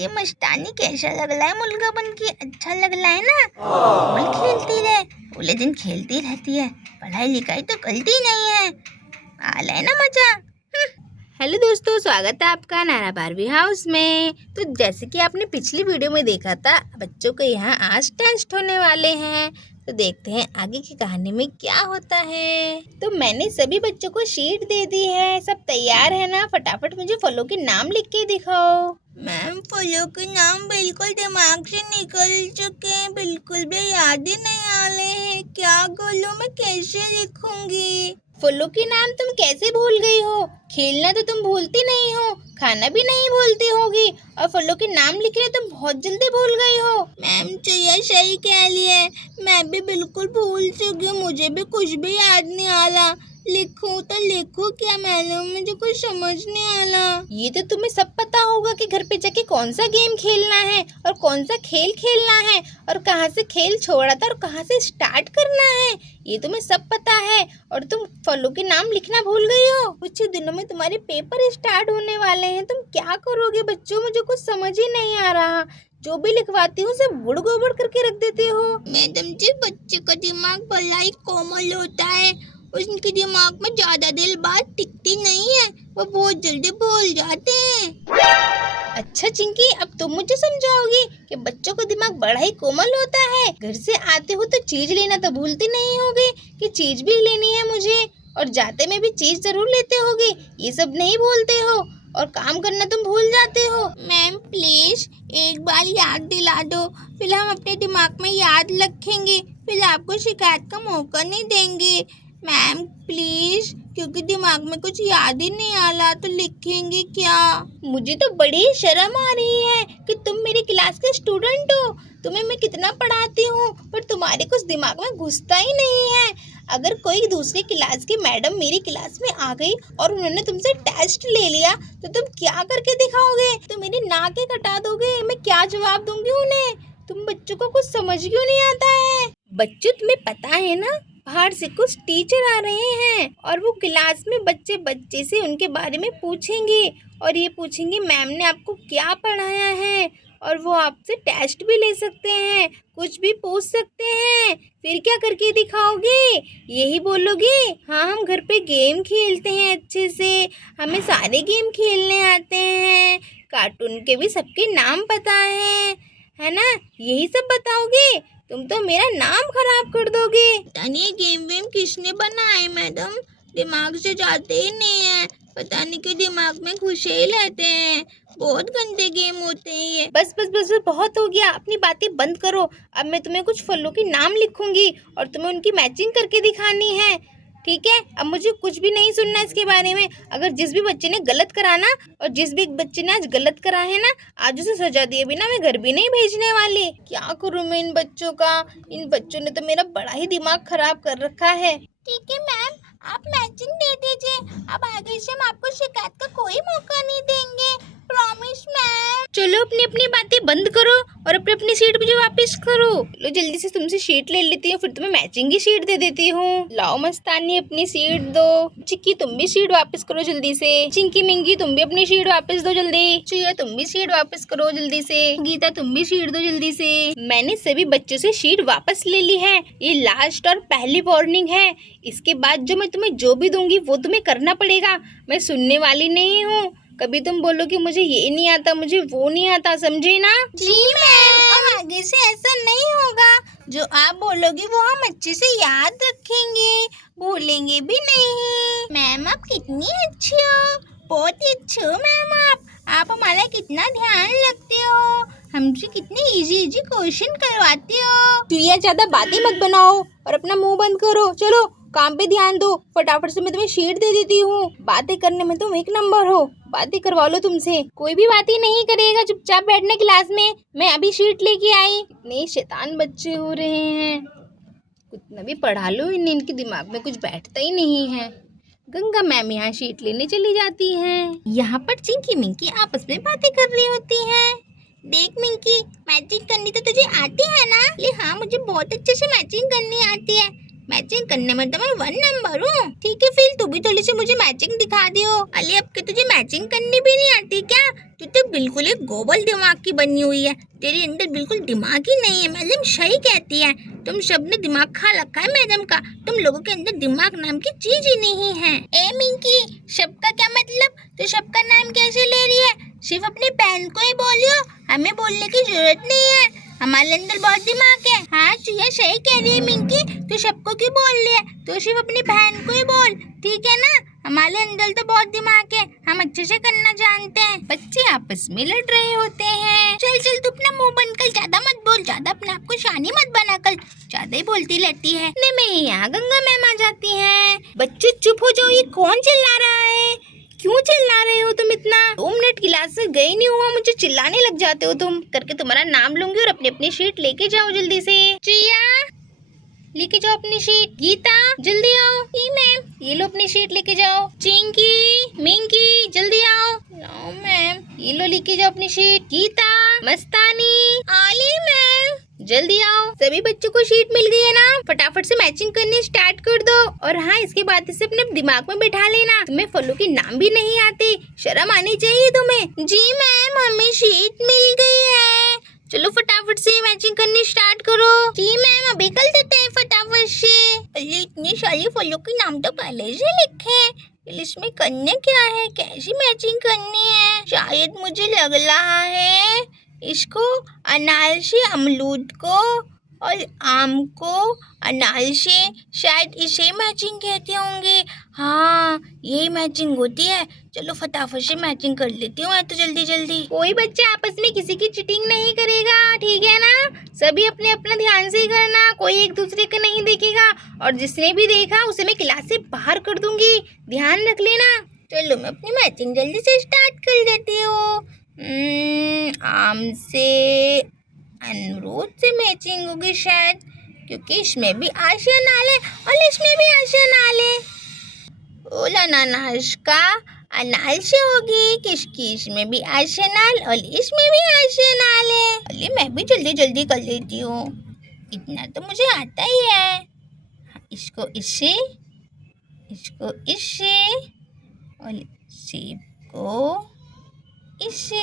ये मस्तानी कैसा लग रहा है मुर्गा बन के? अच्छा लग रहा है ना? बोल खेलती रहे, पूरे दिन खेलती रहती है, पढ़ाई लिखाई तो करती नहीं है। आ ले ना मजा। हेलो दोस्तों, स्वागत है आपका नारा बारहवीं हाउस में। तो जैसे कि आपने पिछली वीडियो में देखा था, बच्चों के यहाँ आज टेस्ट होने वाले हैं। तो देखते हैं आगे की कहानी में क्या होता है। तो मैंने सभी बच्चों को शीट दे दी है, सब तैयार है ना? फटाफट मुझे फलों के नाम लिख के दिखाओ। मैम, फलों के नाम बिल्कुल दिमाग से निकल चुके हैं, बिल्कुल भी याद ही नहीं आ रहे हैं। क्या करूं, मैं कैसे लिखूंगी? फलों के नाम तुम कैसे भूल गई हो? खेलना तो तुम भूलती नहीं हो, खाना भी नहीं भूलती होगी, और फलों के नाम लिखने तुम बहुत जल्दी भूल गई हो। मैम तो यह सही कह लिया, मैं भी बिल्कुल भूल चुकी हूँ, मुझे भी कुछ भी याद नहीं आ रहा। लिखूं तो लिखूं क्या मैडम, मुझे कुछ समझ नहीं आ रहा। ये तो तुम्हें सब पता होगा कि घर पे जाके कौन सा गेम खेलना है और कौन सा खेल खेलना है और कहाँ से खेल छोड़ा था और कहाँ से स्टार्ट करना है, ये तुम्हें सब पता है। और तुम फलों के नाम लिखना भूल गई हो। कुछ दिनों में तुम्हारे पेपर स्टार्ट होने वाले हैं, तुम क्या करोगे बच्चों? मुझे कुछ समझ ही नहीं आ रहा। जो भी लिखवाती हूँ सब गुड़ गोबर करके रख देती हो। मैडम जी, बच्चे का दिमाग बड़ा ही कोमल होता है, उनके दिमाग में ज्यादा देर बात टिकती नहीं है, वो बहुत जल्दी भूल जाते हैं। अच्छा चिंकी, अब तुम मुझे समझाओगी कि बच्चों का दिमाग बड़ा ही कोमल होता है। घर से आते हो तो चीज लेना तो भूलती नहीं होगी कि चीज भी लेनी है मुझे, और जाते में भी चीज जरूर लेते होगे, ये सब नहीं भूलते हो, और काम करना तुम भूल जाते हो। मैम प्लीज एक बार याद दिला दो, फिर हम अपने दिमाग में याद रखेंगे, फिर आपको शिकायत का मौका नहीं देंगे। मैम प्लीज, क्योंकि दिमाग में कुछ याद ही नहीं आ रहा, तो लिखेंगे क्या? मुझे तो बड़ी शर्म आ रही है कि तुम मेरी क्लास के स्टूडेंट हो, तुम्हें मैं कितना पढ़ाती हूँ, पर तुम्हारे कुछ दिमाग में घुसता ही नहीं है। अगर कोई दूसरी क्लास की मैडम मेरी क्लास में आ गई और उन्होंने तुमसे टेस्ट ले लिया तो तुम क्या करके दिखाओगे? तुम मेरी नाकें कटा दोगे, मैं क्या जवाब दूंगी उन्हें? तुम बच्चों को कुछ समझ क्यों नहीं आता है? बच्चों, तुम्हें पता है ना, बाहर से कुछ टीचर आ रहे हैं और वो क्लास में बच्चे से उनके बारे में पूछेंगे, और ये पूछेंगे मैम ने आपको क्या पढ़ाया है, और वो आपसे टेस्ट भी ले सकते हैं, कुछ भी पूछ सकते हैं। फिर क्या करके दिखाओगे? यही बोलोगे हाँ हम घर पे गेम खेलते हैं अच्छे से, हमें सारे गेम खेलने आते हैं, कार्टून के भी सबके नाम पता है ना? यही सब बताओगे? तुम तो मेरा नाम खराब कर दोगे। ये गेम वेम किसने बनाए मैडम? दिमाग से जाते ही नहीं है, पता नहीं क्यों दिमाग में घुसे ही रहते हैं, बहुत गंदे गेम होते हैं ये। बस बस बस बस, बहुत हो गया, अपनी बातें बंद करो। अब मैं तुम्हें कुछ फलों के नाम लिखूंगी और तुम्हें उनकी मैचिंग करके दिखानी है, ठीक है? अब मुझे कुछ भी नहीं सुनना इसके बारे में। अगर जिस भी बच्चे ने गलत करा ना, और जिस भी बच्चे ने आज गलत करा है ना, आज उसे सजा दिए बिना मैं घर भी नहीं भेजने वाली। क्या करूं मैं इन बच्चों का? इन बच्चों ने तो मेरा बड़ा ही दिमाग खराब कर रखा है। ठीक है मैम, आप मैचिंग दे दीजिए, अब आगे से हम आपको शिकायत का कोई मौका नहीं देंगे, प्रॉमिस मैम। चलो अपनी अपनी बातें बंद करो और अपनी अपनी सीट मुझे वापस करो। लो जल्दी से तुमसे शीट ले लेती हूँ, फिर तुम्हें मैचिंग की शीट दे देती हूँ। लाओ मस्तानी अपनी सीट दो। चिक्की तुम भी सीट वापस करो जल्दी से। चिंकी मिंकी तुम भी अपनी सीट वापस दो जल्दी। चुया तुम भी सीट वापस करो जल्दी से। गीता तुम भी सीट दो जल्दी से। मैंने सभी बच्चों से शीट वापस ले ली है, ये लास्ट और पहली वार्निंग है। इसके बाद जो मैं तुम्हें जो भी दूंगी वो तुम्हें करना पड़ेगा, मैं सुनने वाली नहीं हूँ। कभी तुम बोलो कि मुझे ये नहीं आता, मुझे वो नहीं आता, समझे ना? जी मैम, अब आगे से ऐसा नहीं होगा, जो आप बोलोगी वो हम अच्छे से याद रखेंगे, भूलेंगे भी नहीं। मैम आप कितनी अच्छी हो, बहुत ही अच्छी हो मैम आप हमारा कितना ध्यान रखते हो, हमसे कितने इजी क्वेश्चन करवाते हो। चुया ज्यादा बातें मत बनाओ और अपना मुंह बंद करो। चलो काम पे ध्यान दो, फटाफट से मैं तुम्हें शीट दे देती हूँ। बातें करने में तुम एक नंबर हो, बातें करवा लो तुमसे। कोई भी बातें नहीं करेगा, चुपचाप बैठने क्लास में। मैं अभी शीट लेके आई। इतने शैतान बच्चे हो रहे हैं, कितना भी पढ़ा लो इन्हें, इनके दिमाग में कुछ बैठता ही नहीं है। गंगा मैम यहाँ शीट लेने चली जाती हैं। यहाँ पर चिंकी मिंकी आपस में बातें कर रही होती हैं। देख मिंकी, मैचिंग करनी तो तुझे आती है ना? हाँ, मुझे बहुत अच्छे से मैचिंग करनी आती है, मैचिंग करने में तो मैं 1 नंबर हूँ। ठीक है, फिर तू भी थोड़ी सी मुझे मैचिंग दिखा दियो। अली अब के तुझे मैचिंग करनी भी नहीं आती क्या? तू तो बिल्कुल एक गोबल दिमाग की बनी हुई है। तेरे अंदर बिल्कुल दिमाग ही नहीं है। मैडम सही कहती है, तुम सबने दिमाग खा रखा है मैडम का। तुम लोगों के अंदर दिमाग नाम की चीज ही नहीं है। ए मिंकी, सबका क्या मतलब? तो सबका नाम कैसे ले रही है? सिर्फ अपनी बहन को ही बोलियो, हमें बोलने की जरूरत नहीं है। हमारे अंदर बहुत दिमाग है। हाँ चिया सही कह रही है मिंकी, तू सबको क्यों बोल रही है? तो सिर्फ अपनी बहन को ही बोल, ठीक है ना? हमारे अंदर तो बहुत दिमाग है, हम अच्छे से करना जानते हैं। बच्चे आपस में लड़ रहे होते हैं। चल चल तू अपना मुंह बंद कर, ज्यादा मत बोल, ज्यादा अपने आप को शानी मत बना कर, ज्यादा ही बोलती रहती है। नहीं मैं यहाँ गंगा मैम आ जाती है। बच्चे चुप हो जाओ, ये कौन चिल्ला रहा है? क्यों चिल्ला रहे हो तुम इतना? 2 मिनट क्लास से गई नहीं हुआ, मुझे चिल्लाने लग जाते हो तुम। करके तुम्हारा नाम लूंगी और अपनी अपनी शीट लेके जाओ जल्दी से। चिया लेके जाओ अपनी शीट। गीता जल्दी आओ। जी मैम। ये लो अपनी शीट लेके जाओ। चिंकी मिंकी जल्दी आओ। No ma'am. ये लो लेके जाओ अपनी शीट। गीता मस्तानी आली मैम जल्दी आओ। सभी बच्चों को शीट मिल गई है ना? फटाफट से मैचिंग करनी स्टार्ट कर दो। और हाँ इसके बाद इसे अपने दिमाग में बिठा लेना, तुम्हें फलों के नाम भी नहीं आते, शर्म आनी चाहिए तुम्हें। जी मैम हमें शीट मिल गई है। चलो फटाफट से मैचिंग करनी स्टार्ट करो। जी मैम अभी कर देते हैं फटाफट से। अरे इतने सारे फलों के नाम तो पहले से लिखे हैं, इसमें करने क्या है? कैसी मैचिंग करनी है? शायद मुझे लग रहा है इसको अनार से अमरूद को और आम को अनार से, शायद इसे मैचिंग कहते होंगे। हाँ यही मैचिंग होती है। चलो फटाफट से मैचिंग कर लेती हूँ मैं तो जल्दी जल्दी। कोई बच्चा आपस में किसी की चीटिंग नहीं करेगा, ठीक है ना? सभी अपने अपना ध्यान से ही करना, कोई एक दूसरे का नहीं देखेगा। और जिसने भी देखा उसे मैं क्लास से बाहर कर दूंगी, ध्यान रख लेना। चलो मैं अपनी मैचिंग जल्दी से स्टार्ट कर देती हूँ। आम से अमरूद से मैचिंग होगी शायद, क्योंकि इसमें भी आर्सेनाल है और इसमें भी आर्सेनाल है। ओल अनानास का अनार से होगी, किसकिस में भी आर्सेनाल और इसमें भी आर्सेनाल है। अरे मैं भी जल्दी जल्दी कर लेती हूँ, इतना तो मुझे आता ही है। इसको इससे, इसको इससे और सेब को इससे।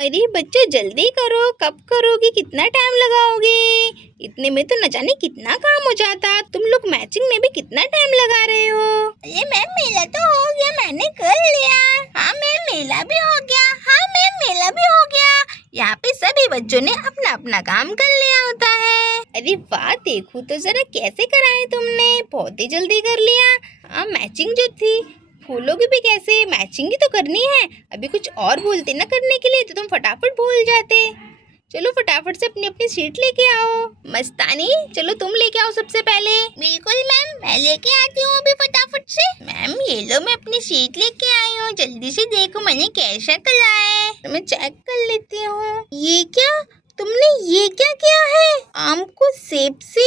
अरे बच्चों जल्दी करो, कब करोगे? कितना टाइम लगाओगे? इतने में तो न जाने कितना काम हो जाता। तुम लोग मैचिंग में भी कितना टाइम लगा रहे हो? अरे मैम मेला तो हो गया, मैंने कर लिया। हाँ मैम मेला भी हो गया। हाँ मैम मेला भी हो गया। यहाँ पे सभी बच्चों ने अपना अपना काम कर लिया होता है। अरे वाह, देखो तो जरा कैसे करा है तुमने, बहुत ही जल्दी कर लिया। हाँ मैचिंग जो थी फूलों की भी कैसे मैचिंग ही तो करनी है। अभी कुछ और बोलते ना करने के लिए तो तुम फटाफट भूल जाते। चलो फटाफट से अपनी अपनी सीट लेके आओ। मस्तानी चलो तुम लेके आओ सबसे पहले। बिल्कुल मैम, मैं लेके आती हूँ अभी फटाफट से। मैम ये लो मैं अपनी सीट लेके आई हूँ, जल्दी से देखो मैंने कैसा करा है। तो मैं चेक कर लेती हूँ। ये क्या तुमने ये क्या किया है? आम को सेब से?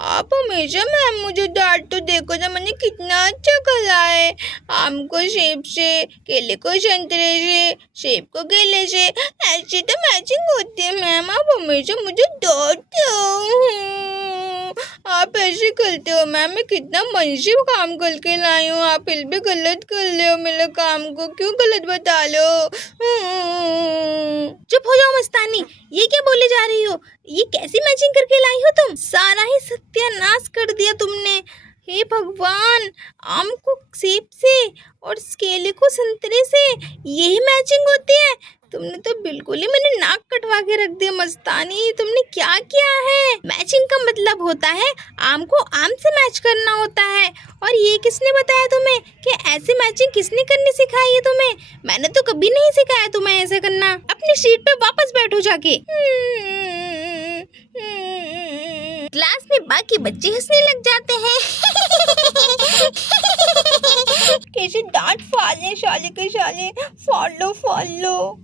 आप हमेशा मैम मुझे डांटते, देखो ना मैंने कितना अच्छा करा है। आम को सेब से, केले को संतरे से, सेब को केले से, ऐसे तो मैचिंग होती है मैम। आप हमेशा मुझे डांटते हो, आप ऐसे करते हो मैम। मैं कितना मन से काम करके लाई हूँ, आप फिर भी गलत कर रहे हो मेरे काम को। क्यों गलत बता लो? चुप हो जाओ मस्तानी, ये क्या बोले जा रही हो? ये कैसी मैचिंग करके लाई हो तुम? सारा ही सत्यानाश कर दिया तुमने। हे भगवान, आम को सेब से और केले को संतरे से, यही मैचिंग होती है? तुमने तो बिल्कुल ही मैंने नाक कटवा के रख दिया मस्तानी। तुमने क्या किया है? मैचिंग का मतलब होता है आम को आम से मैच करना होता है। और ये किसने बताया तुम्हें कि ऐसे मैचिंग किसने करनी सिखाई है तुम्हें? मैंने तो कभी नहीं सिखाया तुम्हें ऐसे करना। अपनी सीट पे वापस बैठो जाके। क्लास में बाकी बच्चे हंसने लग जाते हैं। कैसे दांत फाड़े शाले के शाले, फाड़ लो।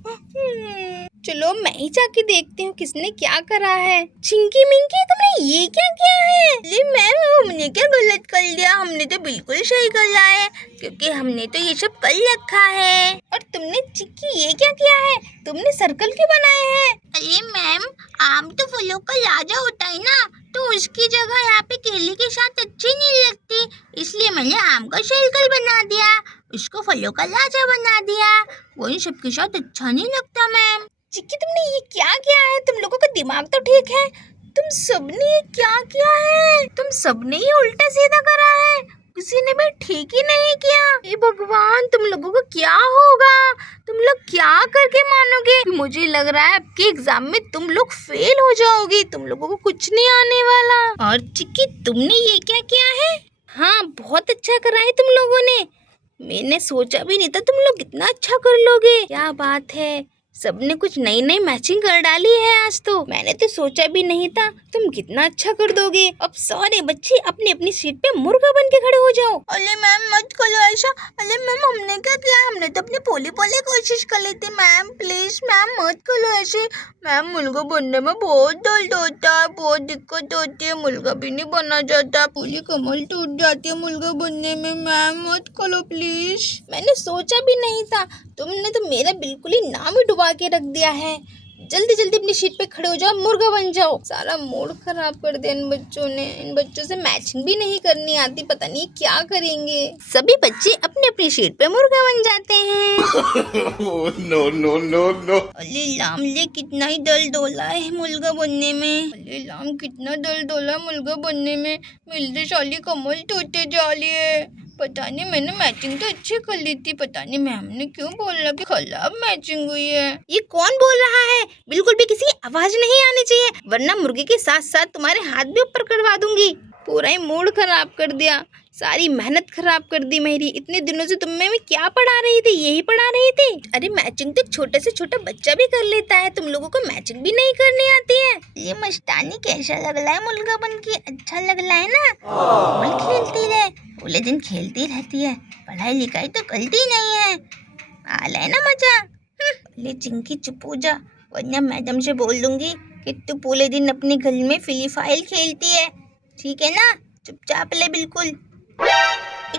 चलो मैं ही जाके देखती हूँ किसने क्या करा है। चिंकी मिंकी तुमने ये क्या किया है? अरे मैम हमने क्या गलत कर लिया? हमने तो बिल्कुल सही करा है, क्योंकि हमने तो ये सब कर रखा है। और तुमने चिंकी ये क्या किया है? तुमने सर्कल क्यों बनाए हैं? अरे मैम आम तो फलों का राजा होता है ना, तो उसकी जगह यहाँ पे केले के साथ अच्छी नहीं लगती, इसलिए मैंने आम का सर्कल बना दिया। इसको फलों का लाचा बना दिया। वो इन सबके साथ अच्छा नहीं लगता मैम। चिक्की तुमने ये क्या किया है? तुम लोगों का दिमाग तो ठीक है, तुम सबने ये क्या किया है? तुम सबने ही उल्टा सीधा करा है, किसी ने भी ठीक ही नहीं किया। हे भगवान, तुम लोगों को क्या होगा? तुम लोग क्या करके मानोगे? मुझे लग रहा है आपके एग्जाम में तुम लोग फेल हो जाओगे, तुम लोगों को कुछ नहीं आने वाला। और चिक्की तुमने ये क्या किया है? हाँ, बहुत अच्छा करा है तुम लोगों ने। मैंने सोचा भी नहीं था तुम लोग इतना अच्छा कर लोगे। क्या बात है, सबने कुछ नई नई मैचिंग कर डाली है आज तो। मैंने तो सोचा भी नहीं था तुम कितना अच्छा कर दोगे। अब सारे बच्चे अपनी अपनी सीट पे मुर्गा बन के खड़े हो जाओ। अरे मैम मत करो ऐसा। अरे मैम हमने क्या किया? हमने तो अपनी पोली कोशिश कर ली थी मैम। प्लीज मैम मत करो ऐसे। मैम मुर्गा बनने में बहुत दर्द होता है, बहुत दिक्कत होती है, मुर्गा भी नहीं बना जाता, पूरी कमर टूट जाती है मुर्गा बनने में। मैम मत करो प्लीज। मैंने सोचा भी नहीं था, तुमने तो मेरा बिल्कुल ही नाम ही डुबा के रख दिया है। जल्दी जल्दी अपनी सीट पे खड़े हो जाओ, मुर्गा बन जाओ। सारा मूड खराब कर दिया इन बच्चों ने। इन बच्चों से मैचिंग भी नहीं करनी आती, पता नहीं क्या करेंगे। सभी बच्चे अपनी अपनी सीट पे मुर्गा बन जाते हैं। No no no no. अरे लामले कितना ही दर्द होला है मुर्गा बनने में। अरे लाम कितना दर्द होला मुर्गा बनने में। मिलते साली कमल टूटे जा लिए। पता नहीं, मैंने मैचिंग तो अच्छी कर ली थी, पता नहीं मैम ने क्यों बोला कि खराब मैचिंग हुई है। ये कौन बोल रहा है? बिल्कुल भी किसी आवाज नहीं आनी चाहिए, वरना मुर्गे के साथ साथ तुम्हारे हाथ भी ऊपर करवा दूंगी। पूरा ही मूड खराब कर दिया, सारी मेहनत खराब कर दी मेरी। इतने दिनों से तुम में मैं क्या पढ़ा रही थी? यही पढ़ा रही थी। अरे मैचिंग तो छोटे से छोटा बच्चा भी कर लेता है, तुम लोगों को मैचिंग भी नहीं करनी आती है। ये मस्तानी कैसा लग रहा है मुर्गा बन के? अच्छा लग रहा है ना? बॉल खेलती रहे, पूरे दिन खेलती रहती है, पढ़ाई लिखाई तो करती नहीं है। आला है ना मजा। ले चिंकी चुप हो जा, वरना मैडम से बोल दूंगी कि तू पूरे दिन अपने घर में फ्री फायर खेलती है। ठीक है ना? चुपचाप ले बिल्कुल।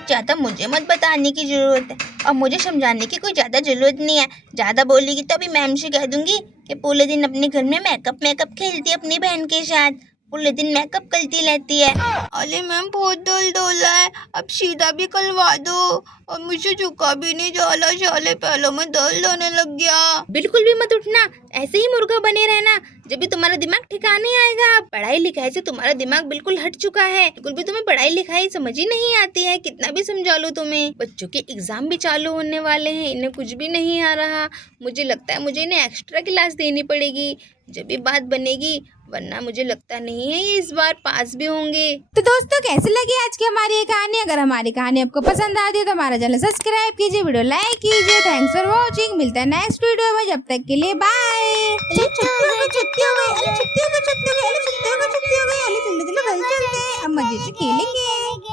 ज्यादा मुझे मत बताने की जरूरत है, और मुझे समझाने की कोई ज्यादा जरूरत नहीं है। ज्यादा बोलेगी तो अभी मैम से कह दूंगी कि पूरे दिन अपने घर में मेकअप खेलती है अपनी बहन के साथ, पूरे दिन मेकअप करती रहती है। अरे मैम बहुत दर्द हो रहा है, अब सीधा भी करवा दो। और मुझे झुका भी नहीं जा रहा, साले पैरों में दर्द होने लग गया। बिल्कुल भी मत उठना, ऐसे ही मुर्गा बने रहना। जब भी तुम्हारा दिमाग ठिकाने आएगा। पढ़ाई लिखाई से तुम्हारा दिमाग बिल्कुल हट चुका है, बिल्कुल भी तुम्हें पढ़ाई लिखाई समझ ही नहीं आती है। कितना भी समझा लो तुम्हें। बच्चों के एग्जाम भी चालू होने वाले हैं, इन्हें कुछ भी नहीं आ रहा। मुझे लगता है मुझे इन्हें एक्स्ट्रा क्लास देनी पड़ेगी जब भी बात बनेगी, वरना मुझे लगता नहीं है ये इस बार पास भी होंगे। तो दोस्तों कैसे लगी आज की हमारी ये कहानी? अगर हमारी कहानी आपको पसंद आती है तो हमारा चैनल सब्सक्राइब कीजिए, वीडियो लाइक कीजिए। Thanks for watching. मिलता है नेक्स्ट वीडियो में, जब तक के लिए बाय। अब मजे से खेलेंगे।